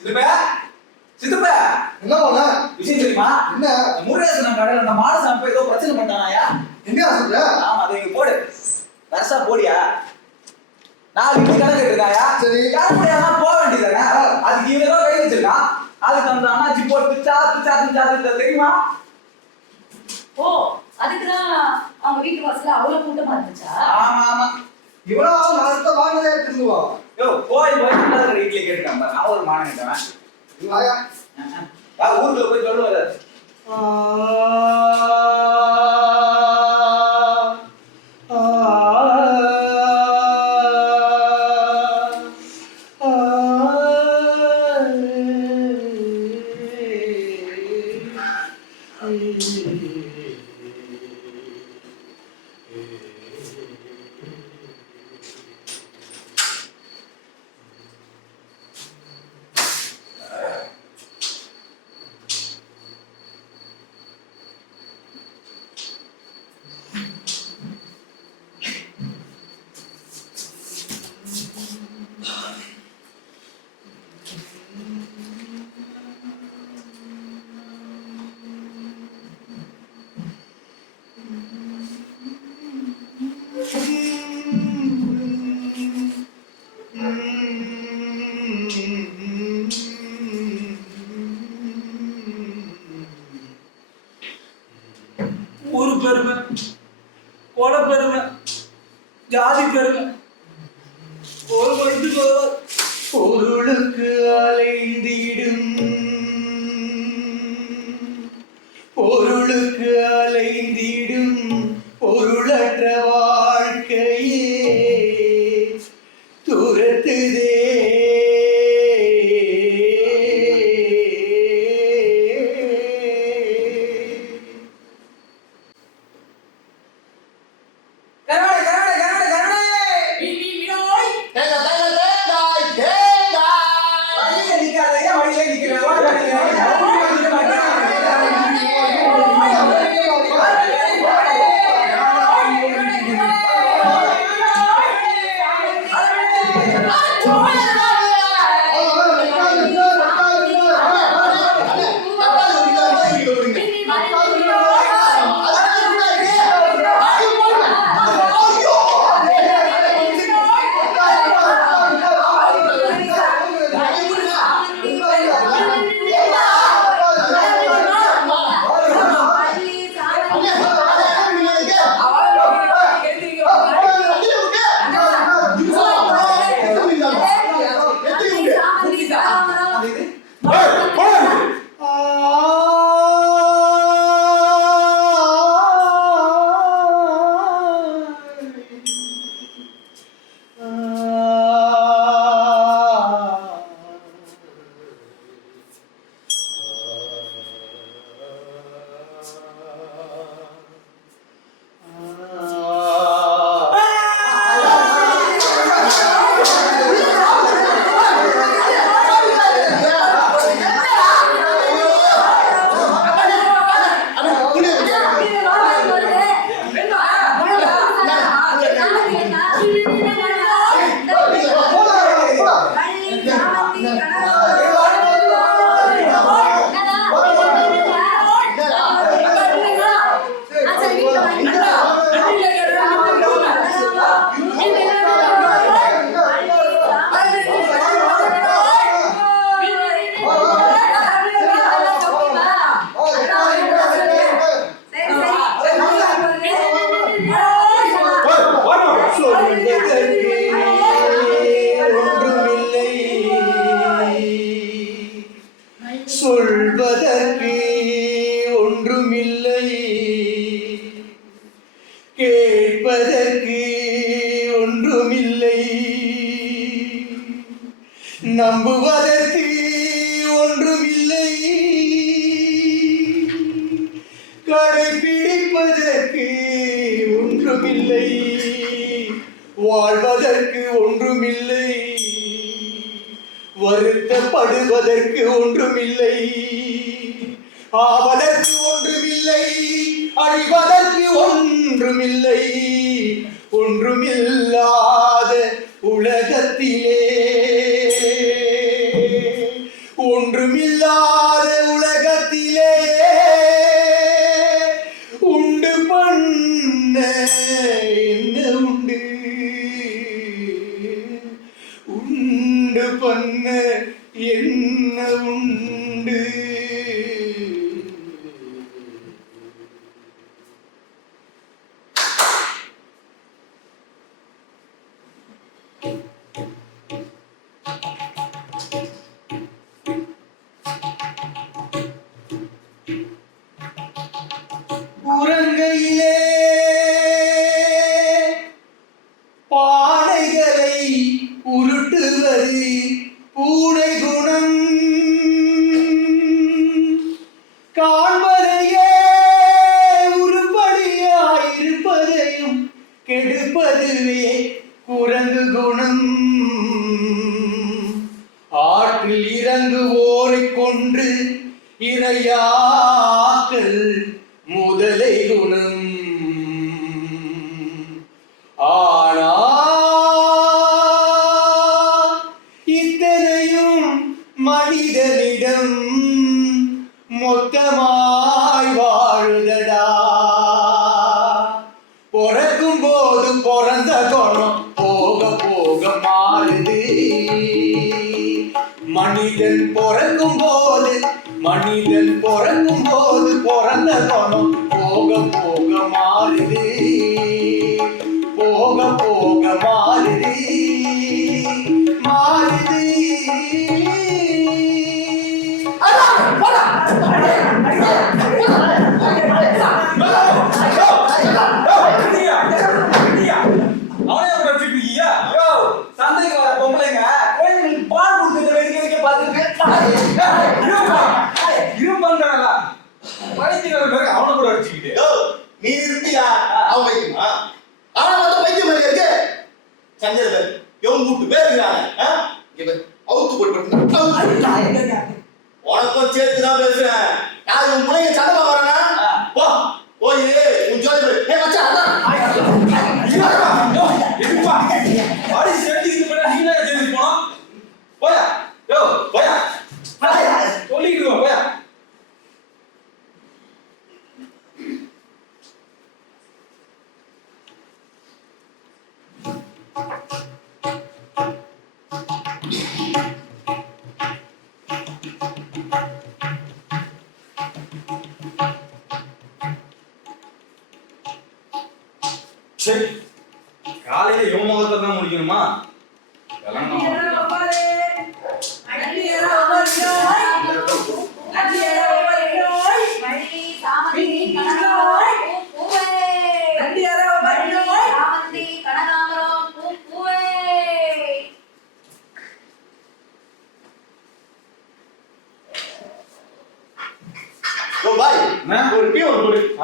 சித்தப்பா சித்தப்பா என்ன பண்ண விஷயம் தெரியுமா? என்ன முருகேசன் கடையில் அந்த மாடசாமி போய் ஏதோ பிரச்சனை பண்ணிட்டானாயா? என்ன சொல்ற? ஆமா அதை இங்க போடு வருஷா போடியா. நாலு மணி கணக்கு இருக்காயா? சரி யாருடையா போக வேண்டியதானே? அதுக்கு இவன் ஏதோ கை வச்சிருக்கான். அதுக்கு அந்த அண்ணாச்சி போட்டு சாத்து தெரியுமா? ஓ அதுக்குதான் அவங்க வீட்டு வாசல்ல அவ்வளவு கூட்டமா இருந்துச்சா? ஆமா ஆமா. இவ்வளவு நாளத்த வாங்கதே திரும்புவோம். யோ போய் வீட்டுல கேட்டுக்காம நான் ஒரு மானம் கிட்டவன். வாயா ஊருக்குள்ள போய் சொல்லுவாரு. ஊரு பெருமை, கொல பெருமை, ஜாதி பெருமை, ஒரு மணிக்கு பொருளுக்கு அலைந்திடும் பொருளுக்கு அலைந்திடும் பொருளற்ற வாழ்க்கையே துரத்துதே. சொல்வதற்கு ஒன்றுமில்லை, கேட்பதற்கு ஒன்றுமில்லை, நம்புவதற்கு ஒன்றுமில்லை, கடைபிடிப்பதற்கு ஒன்றுமில்லை, வாழ்வதற்கு ஒன்றுமில்லை, வருத்தப்படுவதற்கு ஒன்றுமில்லை, ஆவதற்கு ஒன்றுமில்லை, அழிவதற்கு ஒன்றுமில்லை, ஒன்றுமில்லாத உலகத்திலே பண்ண என்ன உண்டு? உறங்கையிலே பானைகளை உருட்டுவது பூனை குணம். காண்பதையே உருப்படியாயிருப்பதையும் கெடுப்பதுவே குரங்கு குணம். ஆற்றில் இறங்குவோரை கொன்று இரையாக்கல் முதலை குணம். ஆனா இத்தனையும் மனிதனிடம் மொத்தமாய் வாழுதடா. பிறக்கும் போது பிறந்த குணம் போக போக மாறுது. மனிதன் பிறக்கும் போது பிறந்த குணம் போக போக மாறுது. போக போக மாறுது. அவனே வச்சுட்டு இருக்கியா? சந்தைக்கு வர பொம்பளைங்க கோயிலுக்கு பால் கொடுத்து வெடிக்க பார்த்துட்டு இருப்பாங்களா பைத்தியம் அவனை கூட அடிச்சுக்கிட்டு நீ இருந்தியா? அவன் பைத்தியமா? அவன் வந்து பைத்தியம் மாதிரி இருக்கு. சஞ்சய் இவன் கூட்டு பேருக்கிறாங்க. அவுத்து போட்டு உனக்கும் சேர்த்து தான் பேசுறேன். நான் உன் பிள்ளைங்க சண்டை வரேன்னா போய் உன் ஜோதி போயா போயா சொல்லிக்கிட்டு போயா. சரி காலையில இவன் முகத்தை தான் முடிக்கணுமா?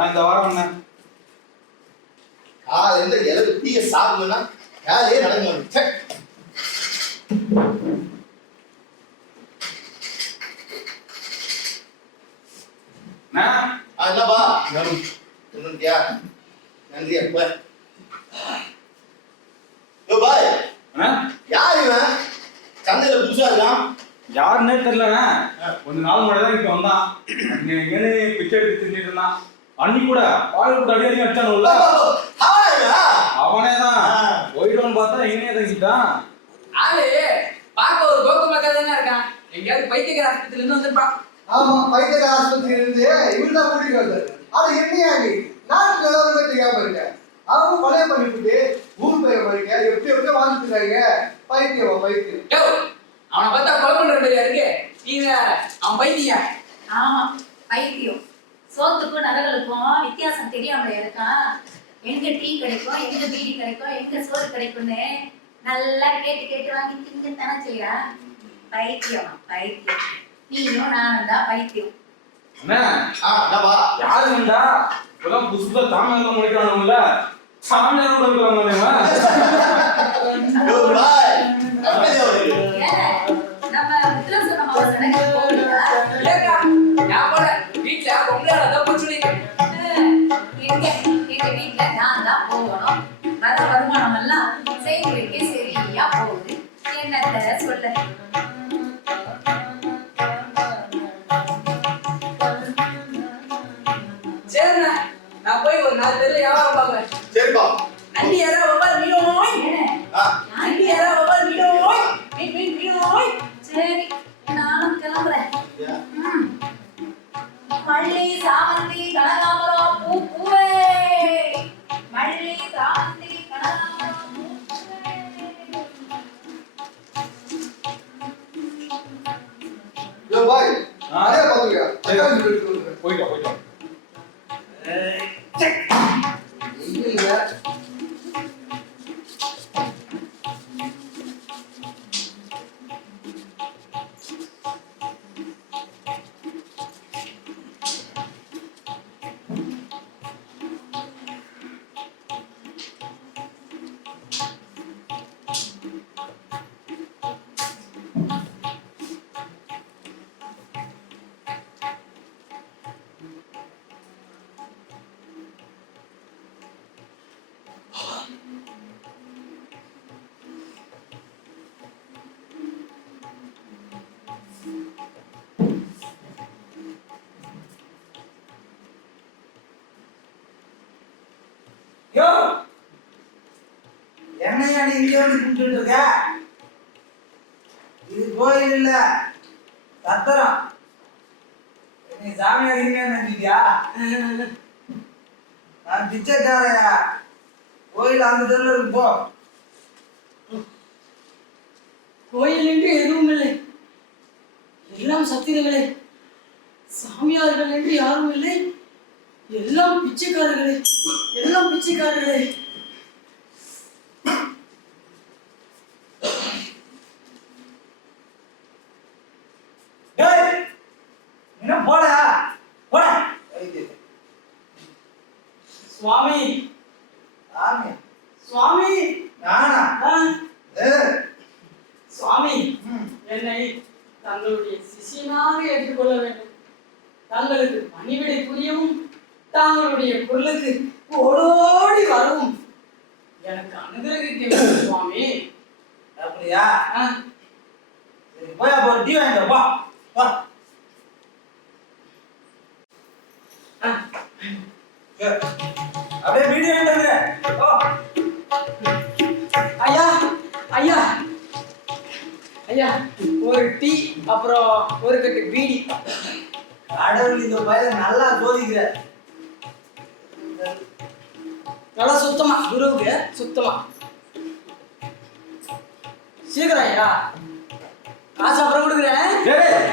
இந்த வாரம் என்ன எந்த இலவு டீயை சாப்பிடணும்னா வேலையே நடக்க மாட்டேன். என்னப்பா நன்றியா பாய். யார் இவன் சந்தையில புதுசா இருக்கான்? யாருன்னே தெரியலண்ணா. கொஞ்ச நாள் முன்னாடி தான் இங்க வந்தான். எங்கன்னு பிச்சை எடுத்து தின்னுட்டு இருந்தான். அன்னைக்கு கூட பால் கூட அடி அடிச்சானுல்ல அவனே தான். போயிடுவான்னு பார்த்தா எங்கேயே தங்கிட்டான். ஆளு பார்க்க ஒரு கோக்கு மக்கள் தானே இருக்கான். எங்கேயாவது பைத்தியக்கார ஆஸ்பத்திரியில இருந்து வந்திருப்பான். ஆமா, பைத்தியக்கார ஆஸ்பத்திரியில இருந்து இவன் தான் கூட்டிட்டு வந்தாரு. அது என்னையாண்டி நாட்டுல ஏதாவது தெரியாம இருக்கேன். அவங்க கொலையை பண்ணிட்டு ஊர் பெயர் பண்ணிக்க எப்படி வாழ்ந்துட்டு இருக்காங்க. பைத்தியம் அவனை பார்த்தா கொலை பண்ற மாதிரியா இருக்கு. நீங்க அவன் பைத்தியம். ஆமா பைத்தியம். சோத்துக்கும் நரகளுக்கும் வித்தியாசம் தெரியாமல இருக்கான். எங்க டீ கிடைக்கும், எங்க பீடி கிடைக்கும், எங்க சோறு கிடைக்கும்னு நல்லா கேட்டு வாங்கி திங்கத்தானே செய்யறான். பைத்தியம். நீயும் நானும் தான் பைத்தியம். யாருண்டா இப்பதான் புதுசா தாமிரம் முடிக்கிறானுல்ல சாமியாரோட நம்ம முத்துல சொன்ன மாதிரி வீட்டுல பொம்பளை சொல்லிருக்கேன். எங்க வீட்டுல நான் தான் போகணும். வர வருமானம் எல்லாம் செய்முறைக்கு சரியா போகுது. என்னத்த சொல்ல. சரிண்ணா, நான் போய் ஒரு 4 பேர்ல வியாபாரம் பாக்குறேன். சரிப்பா. நண்டி யாரா ஒவ்வொரு மீனோய். நண்டி யாரா ஒவ்வொரு மீனோய். மீனோய். வாங்க தக்காளி சோறு எடுத்து வந்துடுறேன். போயிட்டு வா. இல்ல யோ என்னையா நீ இங்க வந்து கும்பிட்டு இருக்க? இது கோயில் இல்ல சத்திரம். நீ சாமியார் இல்லையா நினைச்சிட்டியா? நான் பிச்சைக்காரையா. கோயில் அந்த தெருல இருக்கு போ. கோயில் என்று எதுவும் இல்லை, எல்லாம் சத்திரங்களே. சாமியார்கள் என்று யாரும் இல்லை, எல்லாம் பிச்சைக்காரர்களே, எல்லாம் பிச்சைக்காரர்களே. டேய் என்ன போடா போடா. சுவாமி சாமி சுவாமி நானா? ஆ, ஏய், சுவாமி ம். என்னை தங்களுடைய சிஷியனாக ஏற்றுக்கொள்ள வேண்டும். தங்களுக்கு பணிவிடை புரியவும் தாங்களுடைய பொருளுக்கு ஓடோடி வரவும் எனக்கு அனுகிரகிக்க வேண்டும் சுவாமி. அப்படியா? ஆ, சரி போய் அப்போ டீ வாங்கிட்டு வா. வா ஆ. சரி. அப்படியே வீடியோ வாங்கிட்டு வந்துரு. ஓ ஐயா ஐயா ஐயா, ஒரு டீ அப்புறம் ஒரு கட்டு பீடி. கடவுள் இந்த பையனை நல்லா சோதிக்கிற. நல்லா சுத்தமா, குருவுக்கு சுத்தமா. சீக்கிரம் ஐயா, காசு அப்புறம் கொடுக்குறேன். டேய்.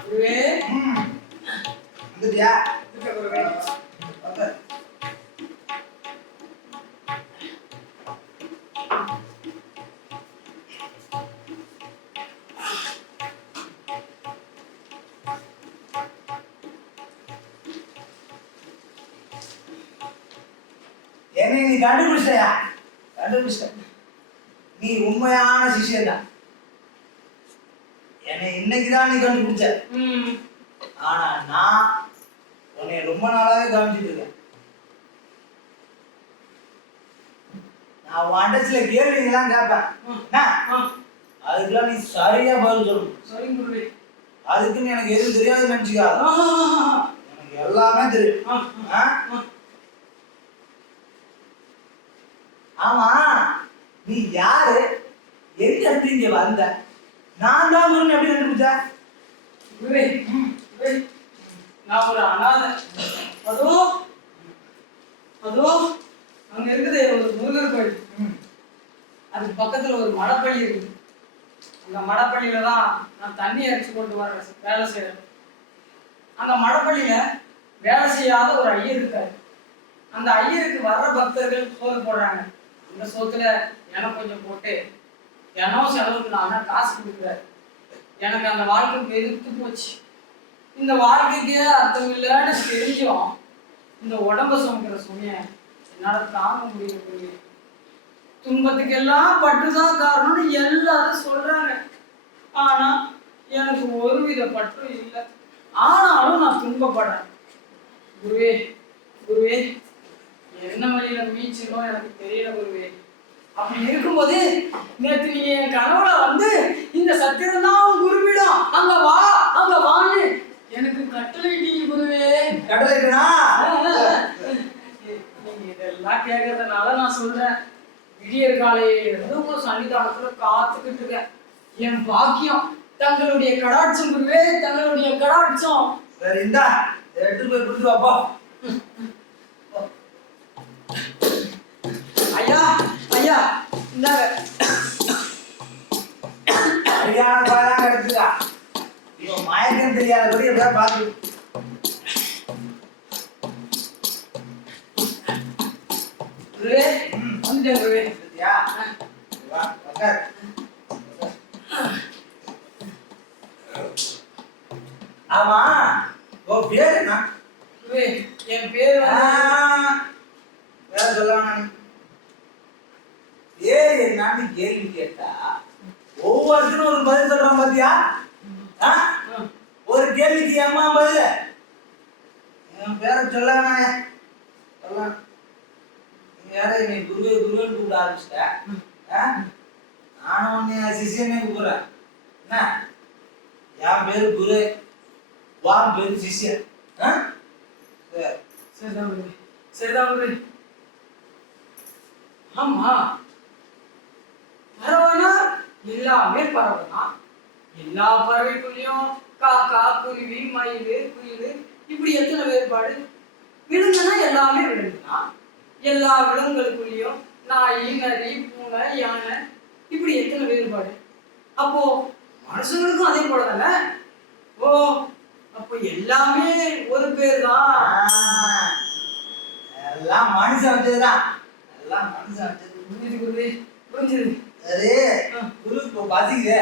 குருவே, வந்துட்டியா? இருக்க குருவே. வந்து. என்னை நீ கண்டுபிடிச்சியா? கண்டுபிடிச்ச. நீ உண்மையான சிஷ்யன் தான். என்னை இன்னைக்குதான் நீ கண்டுபிடிச்ச. ம், ஆனா நான் உன்னை ரொம்ப நாளாவே கவனிச்சுட்டு இருக்கேன். நான் உன் அண்டத்துல கேள்விங்கெல்லாம் கேட்பேன். என்ன? ஆ, அதுக்கெல்லாம் நீ சரியா பதில் சொல்லணும். சரிங்க குருவே. அதுக்குன்னு எனக்கு எதுவும் தெரியாதுன்னு நினைச்சுக்காத. ஆ, ஆ, எனக்கு எல்லாமே தெரியும். ஆ, ஆ? ஆ. ஆமா, நீ யாரு? எங்க இருந்து இங்க வந்த? நான் தான் குருன்னு எப்படி கண்டுபிடிச்ச? குருவே, குருவே, நான் ஒரு அனாதை. அதோ அதோ அங்க இருக்குது ஒரு முருகர் கோயில். அதுக்கு பக்கத்துல ஒரு மடப்பள்ளி இருக்கு. அந்த மடப்பள்ளியில தான் நான் தண்ணி அரைச்சு கொண்டு வர வேலை செய்யறேன். அந்த மடப்பள்ளியில வேலை செய்யாத ஒரு ஐயர் இருக்காரு. அந்த ஐயருக்கு வர்ற பக்தர்கள் சோறு போடுறாங்க. அந்த சோத்துல எனக்கு கொஞ்சம் போட்டு தினம் செலவுக்கு நான் காசு கொடுக்குறாரு. எனக்கு அந்த வாழ்க்கை வெறுத்து போச்சு. இந்த வாழ்க்கைக்கு அர்த்தம் இல்லைன்னு தெரிஞ்சும் இந்த உடம்ப சுமக்கிற சுமைய என்னால தாங்க முடியல. துன்பத்துக்கெல்லாம் பட்டுதான் காரணம்னு எல்லாரும் சொல்றாங்க. ஆனா எனக்கு ஒருவித பற்றும் இல்லை. ஆனாலும் நான் துன்பப்படுறேன். குருவே, குருவே, என்ன வழியில மீச்சலும் எனக்கு தெரியல குருவே. அப்படி இருக்கும்போது நேற்று நீங்க என் கனவுல வந்து இந்த சத்திரம் தான் குருவிடம், அங்க வா அங்க வான்னு எனக்கு கட்டளையிட்டீங்க குருவே. கடலைக்குனா நீங்க இதெல்லாம் கேட்கறதுனால நான் சொல்றேன். விடியற் காலையில இருந்து உங்க சன்னிதானத்துல காத்துக்கிட்டு இருக்கேன். என் பாக்கியம் தங்களுடைய கடாட்சம் குருவே, தங்களுடைய கடாட்சம். சரி இந்தா எடுத்துட்டு போய் கொடுத்து வாப்பா. ஐயா ஐயா, இந்தாங்க. சரியான மயக்கம் தெரியாதபடி எப்படியா பார்த்து. குருவே வந்துட்டேன் குருவே. சரியா? வா, உட்கார். ஆமா, உன் பேர் என்ன? குருவே என் பேர் வேற சொல்லலாம். பேர் என்னன்னு கேள்வி கேட்டா ஒவ்வொருத்தரும் ஒரு பதில் சொல்றான் பாத்தியா? ஒரு கேள்விக்கு ஏமா பதில்? என் பேரை சொல்லாம சொல்லலாம். வேற நீ குருவே குருவேன்னு கூப்பிட ஆரம்பிச்சிட்ட. நானும் உன்னை சிஷியனே கூப்பிடுறேன். என்ன? என் பேரு குரு, வான் பேரு சிஷியன். சரிதான் குருவே, சரிதான் குருவே. ஆமா, பறவைனா எல்லாமே பறவைனா எல்லா பறவைக்குள்ளயும் காக்கா, குருவி, மயில், குயில் இப்படி எத்தனை வேறுபாடு? விலங்குனா எல்லாமே விலங்குனா எல்லா விலங்குகளுக்குள்ளயும் நாய், நரி, பூனை, யானை இப்படி எத்தனை வேறுபாடு? அப்போ மனுஷங்களுக்கும் அதே போல தானே? ஓ, அப்போ எல்லாமே ஒரு பேர் தான். எல்லாம் மனுஷன் வச்சதுதான். எல்லாம் மனுஷன் வச்சது. புரிஞ்சுது குருவே, புரிஞ்சுது. சரி, குரு இப்போ பசிக்குதே.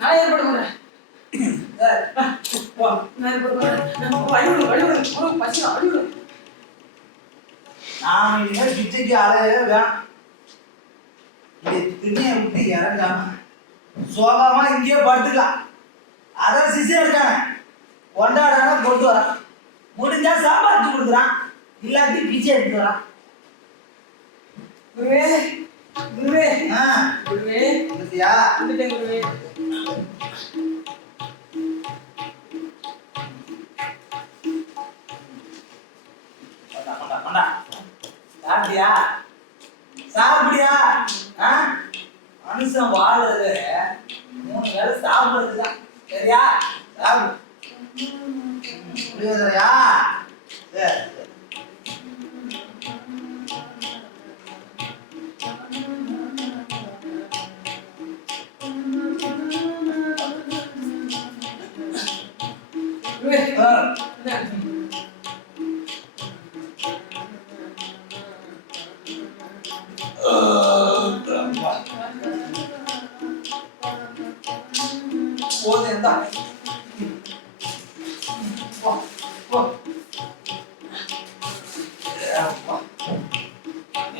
நான் ஏற்பாடு பண்றேன். நான் ஏற்பாடு பண்றேன். வழிவிடு பசி அழுவிடு. நான் இனிமேல் பிச்சைக்கு அலையவே வேணாம். இந்த திண்ணையை விட்டு இறங்காம சோகமா இங்கேயே படுத்துக்கலாம். அதான் சிசியா இருக்காங்க, கொண்டாடான கொண்டு வரான். முடிஞ்சா சாம்பார் கொடுக்குறான், இல்லாட்டி பிச்சை எடுத்து வரான். குருவே குருவே குருவே வந்துட்டியா? வந்துட்டேன் குருவே. சாப்பிட்டியா? சாப்பிடியா? மனுஷன் வாழ்றது 3 வேளை சாப்பிடுறதுதான். சரியா? சாப்பிடு. புரியுதுயா? சரி.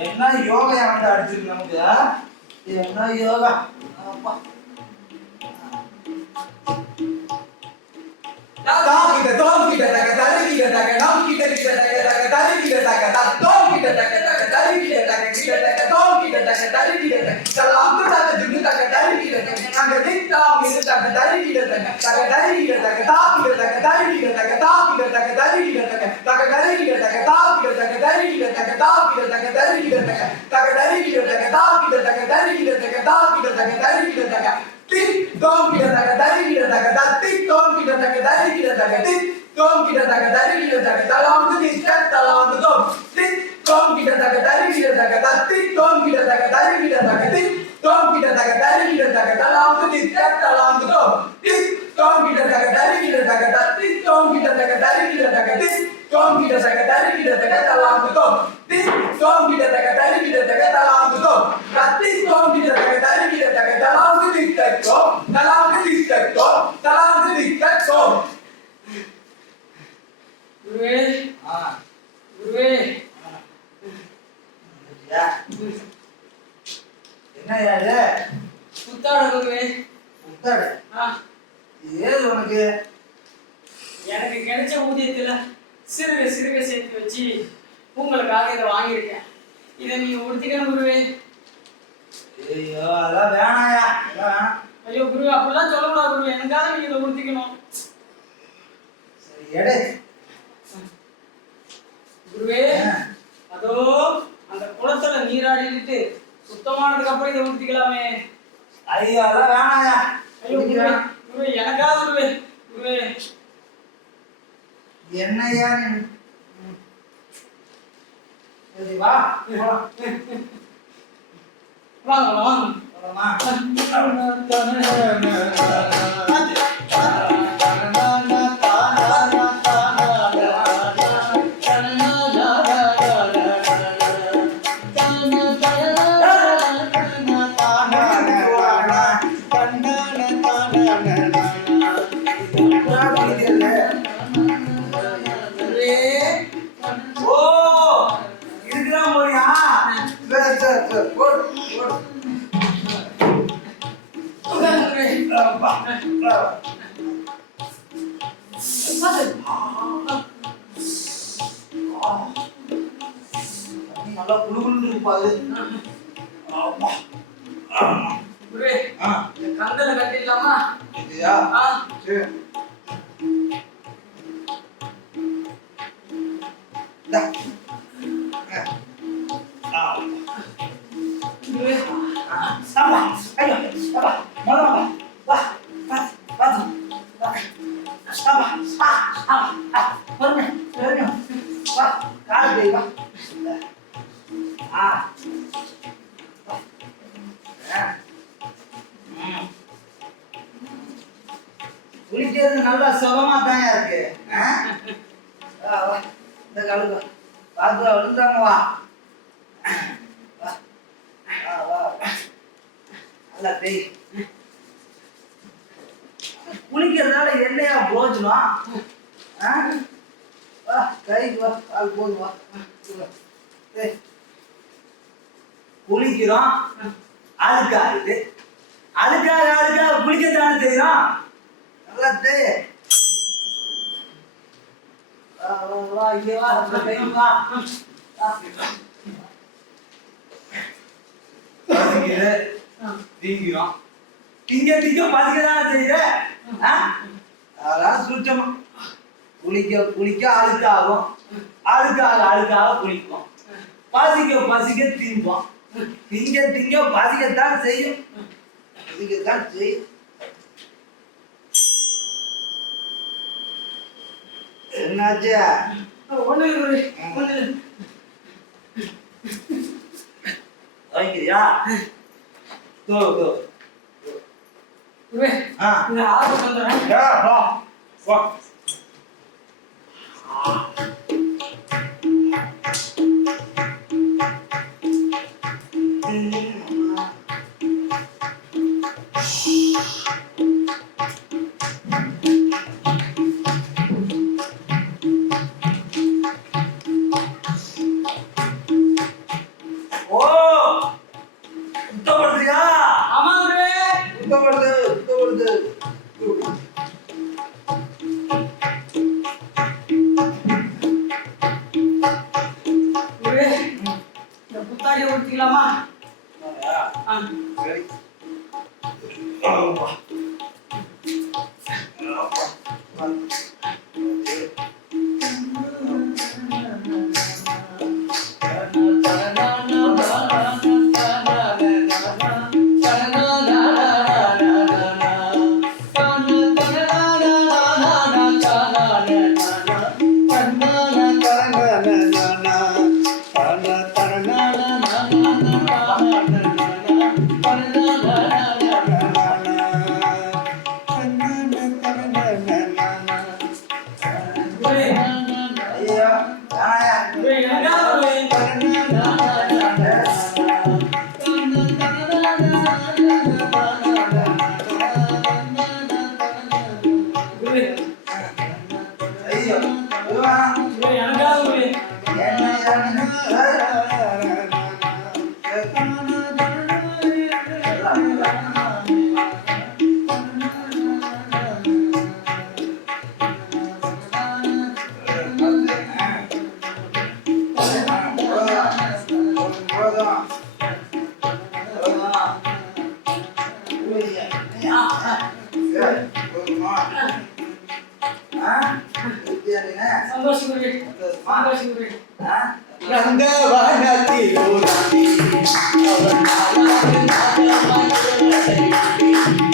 என்ன யோகா வந்து அடிச்சிருக்கு நமக்கு? என்ன யோகா? எனக்கு கிடைச்ச ஊதியத்துல சிறுக சிறுக சேர்த்து வச்சு உங்களுக்காக இதை வாங்கியிருக்கேன். இதை நீங்க உடுத்திக்கணும் குருவே. ஐயோ அதெல்லாம் வேணாயா. ஐயோ குருவே, அப்படிலாம் சொல்லக்கூடாது குருவே. எனக்காக நீங்க இதை உடுத்திக்கணும். சரி எடு குருவே. அதோ அந்த குளத்துல நீராடிட்டு சுத்தமானதுக்கு அப்புறம் இதை உடுத்திக்கலாமே. ஐயோ அதெல்லாம் வேணாயா. ஐயோ குருவே, குருவே எனக்காக குருவே. குருவே என்னையா நீ? சரி வா வாங்க வாங்க. போலாமா? அப்பா. நல்லா குளுகுளுன்னு இருப்பாது. அப்பா. குருவே ஆ, கந்தல கட்டிடலாமா? இதுயா? ஆ சரி. இந்தா. ஆ. குருவே அப்பா. ஐயோ, அப்பா. முதல்ல வாங்க. வா, பாத்து, பாத்து. வா. அப்பா. பொறுமை, பொறுமை. வா, கால் கை வா. ஆ. குளிக்கிறது நல்லா சுகமா தான் இருக்கு. வா, வா. இந்த கழுகு பார்த்து விழுந்தாங்க. வா, வா, வா, வா. நல்லா தேய். குளிக்கிறதுனால என்னையா போச்சுனா? வா, கைக்கு வா, கால் போது வா. தேய். குளிக்கிறோம், அழுக்காகுது. அழுக்காக குளிக்கத்தானே செய்யறோம். நல்லா தேய். வா, வா, வா, இங்க வா, இந்த கைக்கு வா. பசிக்குது, திங்கிறோம். திங்க பசிக்கதானே செய்யுது. அதெல்லாம் சுத்தமா குளிக்க அழுக்காகும். அழுக்காக குளிப்போம். பசிக்க திம்போம். திங்க பசிக்கத்தான் செய்யும். என்னாச்சு? ஒண்ணு குருவே ஒண்ணு. வாங்கிக்கிறியா? தோ. குருவே ஆ. இந்த ஆர்டர் பண்றேன். வா, வா. ஓ, சுத்தப்படுத்தியா? ஆமா குருவே. சுத்தப்படுத்து. குருவே இந்த புத்தாடியை ஊத்திக்கலாமா? ஆ சரி. அப்பா. குருவே ஐயா, வேணாயா? குருவே எனக்கா குருவே. குருவே ஐயோ, இது வேணாம். குருவே எனக்கா குருவே. சந்தோஷம் குருவே சந்தோஷம் குருவே. நந்தவனத்தில் ஊராடி அவன்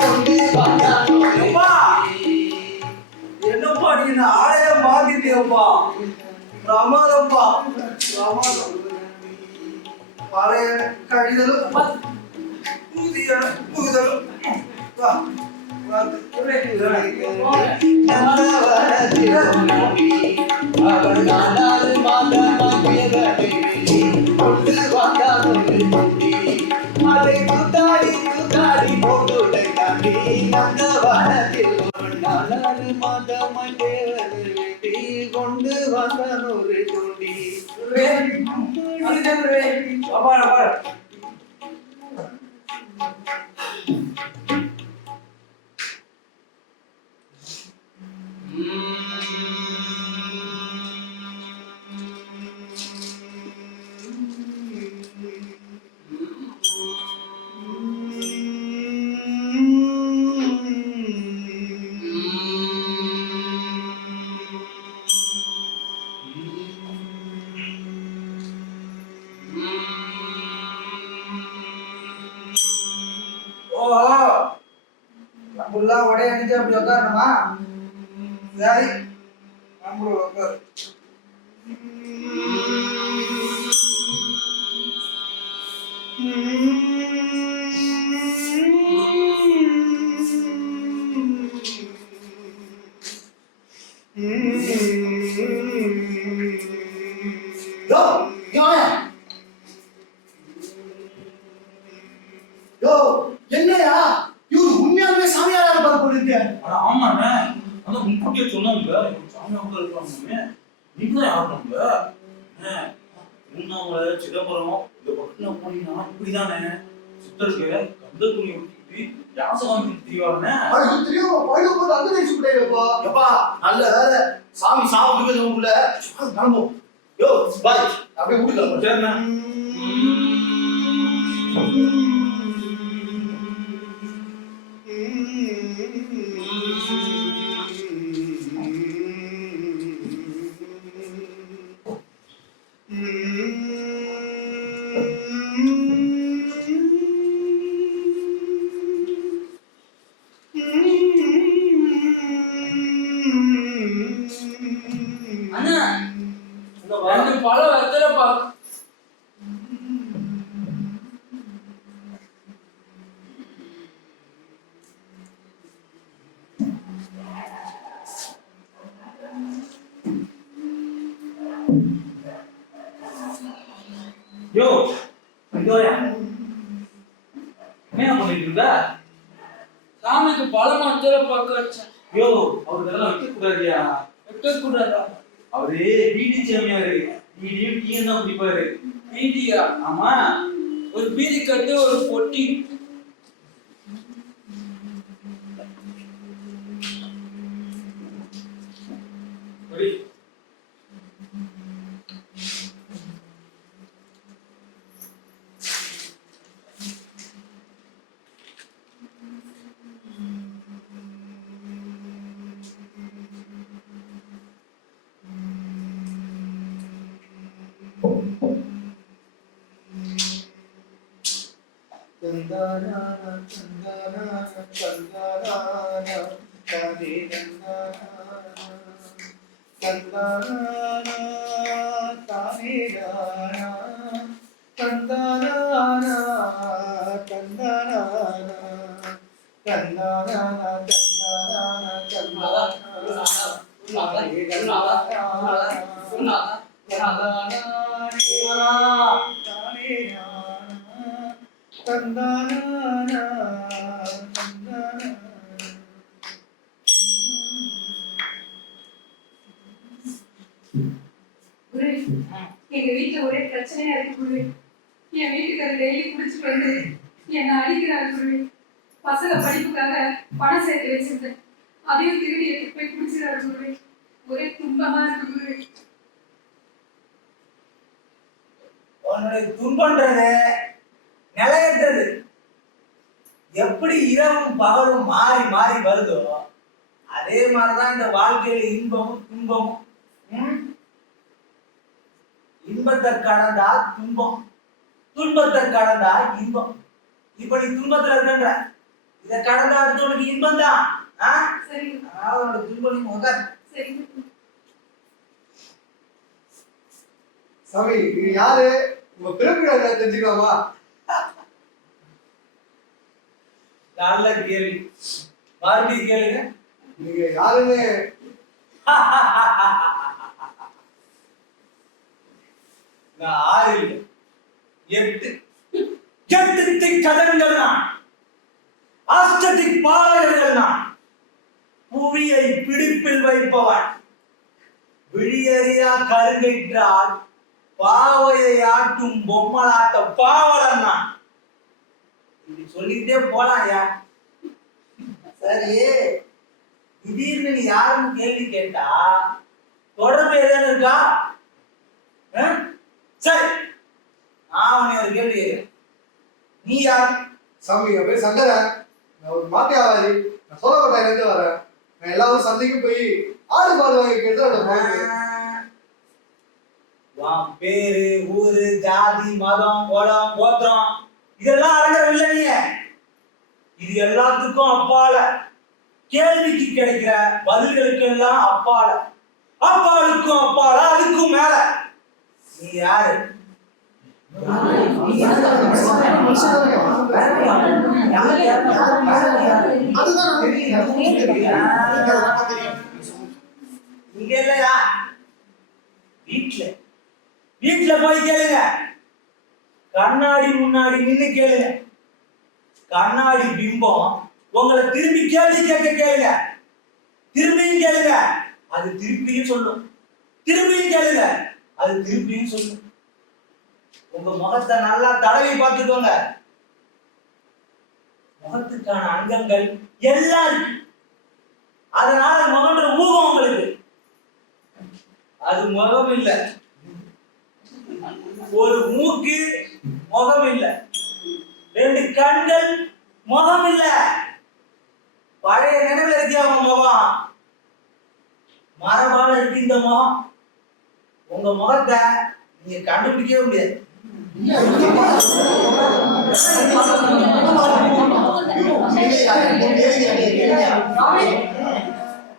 கொண்டு வந்தானோ அப்பா, என்னப்பா நீ இந்த ஆளைய மாத்திட்டியப்பா. பிரமாதம்ப்பா, பிரமாதம். பழைய கழிதலும் புதிய புகுதலும். வா, வா. நந்தவனத்தில் ஊராடி அவன் 4 மாதமாகியதை கொண்டு வந்தானோ கொண்டி அதை கூத்தாடி போட்டுடை தாண்டி நந்தவனத்தில் 4 மாதமாய் தேவதை வேண்டி கொண்டு வந்தானோ கொண்டி. குருவே வந்துட்டேன் குருவே. அப்பா. ஓஹோ நம்மளா உடைய அணிஞ்சு அப்படி உட்காரணுமா? சரி நம்ம உட்காரு. யோ, இங்க வாங்க. யோ, என்னையா இவரு உண்மையாலுமே சாமியாரா இருப்பார் போல இருக்கு. அட ஆமாண்ணே, அதான் முன்கூட்டியே சொன்னாங்க சாமியாக இருப்பாங்க. நீங்க தான் யாரும் உண்ணாமலை சிதம்பரம் இந்த பக்கம் போனீங்கன்னா இப்படிதானே சித்தருக்கு கந்த துணி ஒட்டிட்டு யாசகம் தெரியவாருண்ணே. அதுக்கு தெரியும் பழைய போட்டு அந்த வயசு கூடாதுப்பா. எப்பா நல்ல வேலை சாமி சாப்பிட்டு உள்ள கிளம்பும். யோ பாய் அப்படியே வீட்டுக்கு சரிண்ணே. அண்ணா 2 பழம் வெத்தலை பாக்கு. யோ இதோயா என்ன பண்ணிட்டு இருந்தா? சாமிக்கு பழம் வெத்தலை பாக்கு வச்சேன். யோ அவருக்கு அதெல்லாம் வைக்க கூடாதியா. வைக்க கூடாதா? அவரு பீடி சாமியாரு. பீடியும் டீயும் தான் குடிப்பாரு. பீடியா? ஆமா. ஒரு பீடி கட்டு ஒரு பொட்டி. ஒரே குரு, எங்க வீட்டுல ஒரே பிரச்சனையா இருக்கு குரு. என் வீட்டுக்காரர் டெய்லி குடிச்சிட்டு வந்து என்னை அடிக்கிறாரு குரு. பசங்க படிப்புக்காக பணம் சேர்த்து வச்சிருந்தேன், அதையும் திருடி எடுத்து போய் குடிச்சிடாரு குரு. ஒரே துன்பமா இருக்கு குரு. உன்னுடைய துன்பன்றது நிலையற்றது. எப்படி இரவும் பகலும் மாறி மாறி வருதோ அதே மாதிரிதான் இந்த வாழ்க்கையில இன்பமும் துன்பமும். இன்பத்தை கடந்தா துன்பம், துன்பத்தை கடந்தா இன்பம். இப்ப நீ துன்பத்துல இருக்கின்ற, இதை கடந்தா அடுத்து உனக்கு இன்பம் தான். சரி, அதனால துன்பம் முக. சரி. சாமி நீங்க யாரு? உங்க பிறப்பு தெரிஞ்சுக்கலாமா? நல்ல கேள்வி, மறுபடியும் கேளுங்க. நீங்க யாருன்னு நான் 6 இல்லை 8 கதங்கள் நான், ஆஸ்டடிக் பாடல்கள் நான், புவியை பிடிப்பில் வைப்பவன், விழியறியா கருங்கயிற்றால் பாவையை ஆட்டும் பொம்மலாட்ட பாவலன் நான். இப்படி சொல்லிட்டே போலாம் ஐயா. சரி, திடீர்னு நீ யாருன்னு கேள்வி கேட்டா தொடர்பு ஏதேனும் இருக்கா? சரி, நான் உன்னை ஒரு கேள்வி கேட்கிறேன். நீ யார்? சாமி என் பேர் சங்கரன். நான் ஒரு மாத்தியாவாதி. நான் சோழப்பட்டாயில இருந்து வரேன். நான் எல்லா ஊர் சந்தைக்கும் போய் ஆடு பால் வாங்கி கேட்டு உன் பேரு, ஊரு, ஜாதி, மதம், குலம், கோத்திரம் இதெல்லாம் அடங்கவில்லை. நீங்க இது எல்லாத்துக்கும் அப்பால, கேள்விக்கு கிடைக்கிற பதில்களுக்கு எல்லாம் அப்பால, அப்பாலுக்கும் அப்பால, அதுக்கும் மேல நீ யாரு? இங்க இல்லையா? வீட்டுல போய் கேளுங்க. கண்ணாடி முன்னாடி நின்னு கேளுங்க. கண்ணாடி பிம்பம் உங்களை திரும்பி கேள்வி கேட்க கேளுங்க. திரும்பியும் கேளுங்க, அது திருப்பியும் சொல்லும். திரும்பியும் கேளுங்க, அது திருப்பியும் சொல்லும். உங்க முகத்தை நல்லா தடவி பார்த்துக்கோங்க. முகத்துக்கான அங்கங்கள் எல்லாம் இருக்கு. அதனால முகன்ற ஊகம் உங்களுக்கு. அது முகம் இல்ல. ஒரு மூக்கு முகம் இல்ல. 2 கண்கள் முகம் இல்ல. பழைய நினைவுல இருக்கு அவங்க முகம். மரபால இருக்கு இந்த முகம். உங்க முகத்தை நீங்க கண்டுபிடிக்கவே முடியாது.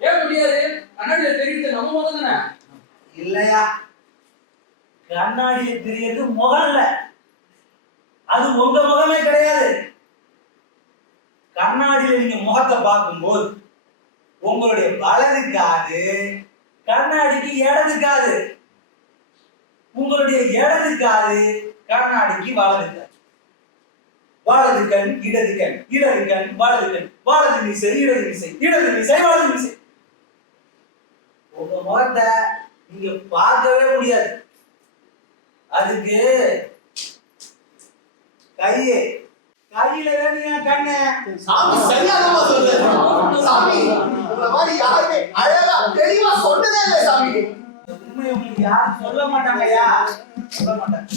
ஏன் முடியாது? கண்ணாடியில தெரியுது நம்ம முகம் தானே. இல்லையா? கண்ணாடியில தெரியறது முகம் இல்ல. அது உங்க முகமே கிடையாது. கண்ணாடியில நீங்க முகத்தை பார்க்கும்போது உங்களுடைய வலது காது கண்ணாடிக்கு இடது காது, உங்களுடைய இடது காது கண்ணாடிக்கு வலது காது. வலது கண் இடது கண், இடது கண் வலது கண், வலது மீசை இடது மீசை, இடது மீசை வலது மீசை. உங்க முகத்தை நீங்க பார்க்கவே முடியாது. அதுக்கு கையில வேணுங்க கண்ணு. சாமி சரியானமா சொல்றாரு. சாமி உங்களை மாதிரி யாருமே அழகா தெளிவா சொன்னதே இல்லை சாமி. உண்மை உங்களுக்கு யாரும் சொல்ல மாட்டாங்கய்யா, சொல்ல மாட்டாங்க.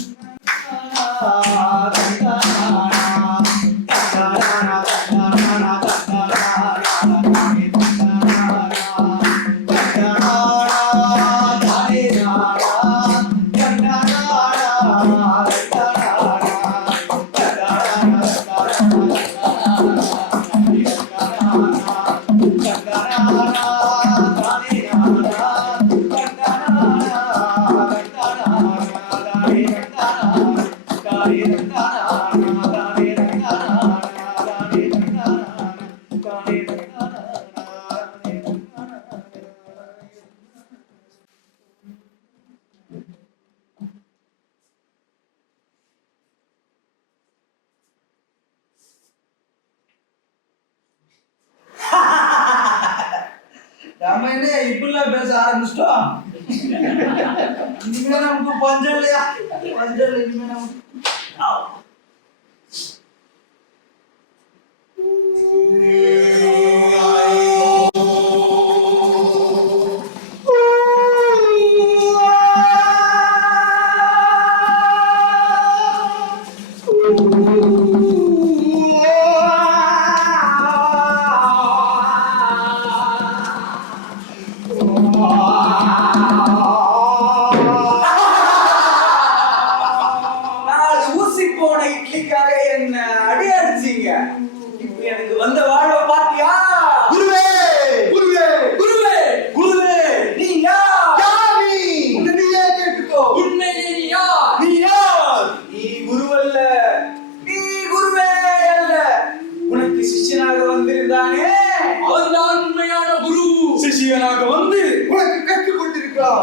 நம்ம என்ன இப்படிலாம் பேச ஆரம்பிச்சிட்டோம்? இனிமே நமக்கு பஞ்சம் இல்லையா? பஞ்சம் இல்லை இனிமே நமக்கு.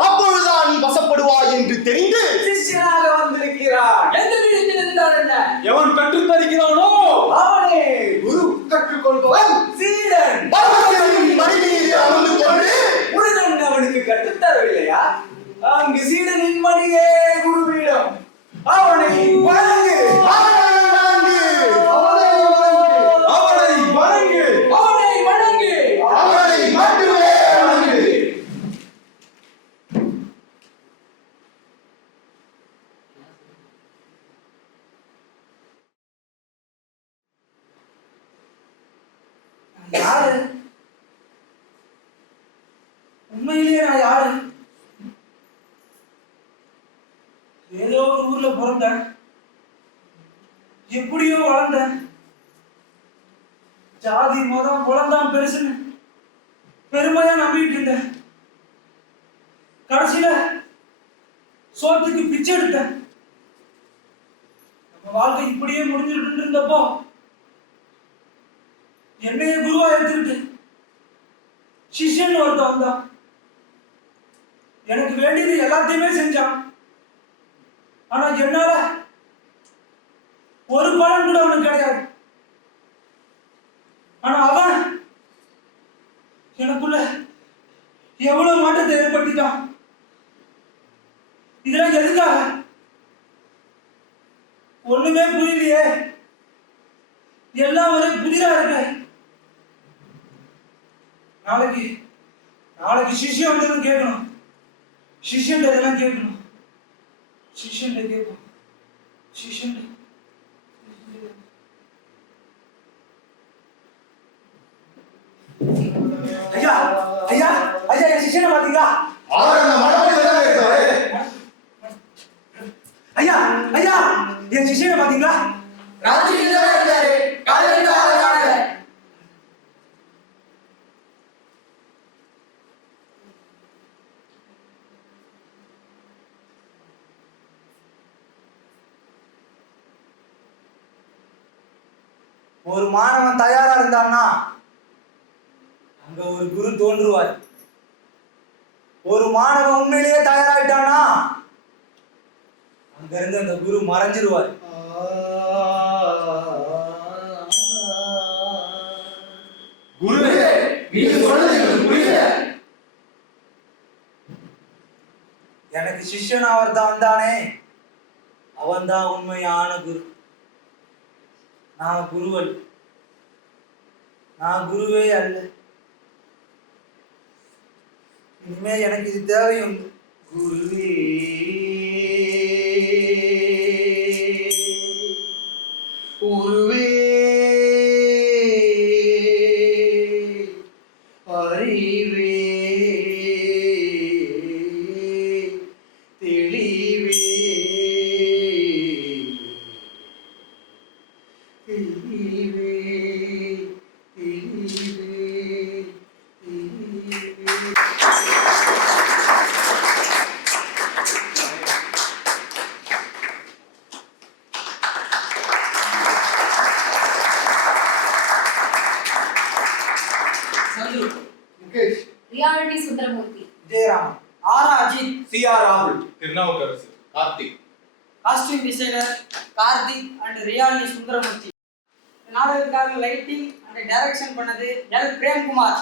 அப்பொழுதுதான் நீ வசப்படுவாய் என்று தெரிந்து சிஷ்யனாக வந்திருக்கிறார். எந்த வீட்டில் இருந்தார் என்ன? எவன் கற்றுத் தருகிறானோ அவனே குரு. கற்றுக்கொள்பவன் சீடன். மடிமீது அமர்ந்து கொண்டு முருகன் அவனுக்கு கற்றுத் தரவில்லையா? அங்கு சீடனின் மடியே குருவிடம். அவனை வணங்கு, அவனை வணங்கு, அவனை வணங்கு, அவனை வணங்கு, அவனை மட்டுமே வணங்கு. யாரு? உண்மையிலேயே நான் யாரு? ஏதோ ஒரு ஊர்ல பிறந்தேன், எப்படியோ வளர்ந்தேன். ஜாதி மதம் குலந்தான் பெருசுன்னு பெருமையா நம்பிட்டு இருந்தேன். கடைசியில சோத்துக்கு பிச்சை எடுத்தேன். நம்ம வாழ்க்கை இப்படியே முடிஞ்சுட்டு இருந்தப்போ என்னைய குருவா எடுத்துக்கிட்டு சிஷ்யன் ஒருத்தன் வந்தான். எனக்கு வேண்டியது எல்லாத்தையுமே செஞ்சான். ஆனா என்னால ஒரு பலன் கூட அவனுக்கு கிடையாது. ஆனா அவன் எனக்குள்ள எவ்வளவு மாற்றத்தை ஏற்படுத்திட்டான். இதெல்லாம் எதுக்காக? ஒண்ணுமே புரியலையே. எல்லாம் ஒரே புதிரா இருக்கு. நாளைக்கு சிஷ்யம் வந்து கேட்கணும். சிஷ்யன் இதெல்லாம் கேட்கணும். சிஷ்யன் கேட்கும். சிஷ்யன் ஐயா ஐயா ஐயா என் சிஷ்யனை பாத்தீங்களா? அவர் அந்த மடப்படி தான் இருக்காரு. ஐயா ஐயா என் சிஷ்யனை பாத்தீங்களா? ராத்திரி தான் இருந்தாரு, காலையில ஆளை காணல. ஒரு மாணவன் தயாரா இருந்தான்னா அங்க ஒரு குரு தோன்றுவார். ஒரு மாணவன் உண்மையிலேயே தயாராயிட்டானா அங்க இருந்து அந்த குரு மறைஞ்சிருவார். குருவே, நீங்க சொல்றது எனக்கு புரியல. எனக்கு சிஷ்யனா ஒருத்தன் வந்தானே அவன் தான் உண்மையான குரு. நான் குருவல், நான் குருவே அல்ல. இனிமே எனக்கு இது தேவையுண்டு. குருவே, குருவே, அறிவே, தெளிவே, தெளிவே, தெளிவே, தெளிவே. சந்துரு, முகேஷ், ரியாலிட்டி சுந்தரமூர்த்தி, ஜெயராமன், ஆர் அஜித், சிஆர் ராகுல், Thirunavukkarasu, Karthik. Costume designer Karthik and Riyalini Sundaramoorthy. நாடகத்துக்காக லைட்டிங் அண்ட் டைரக்ஷன் பண்ணது எல் பிரேம்குமார்.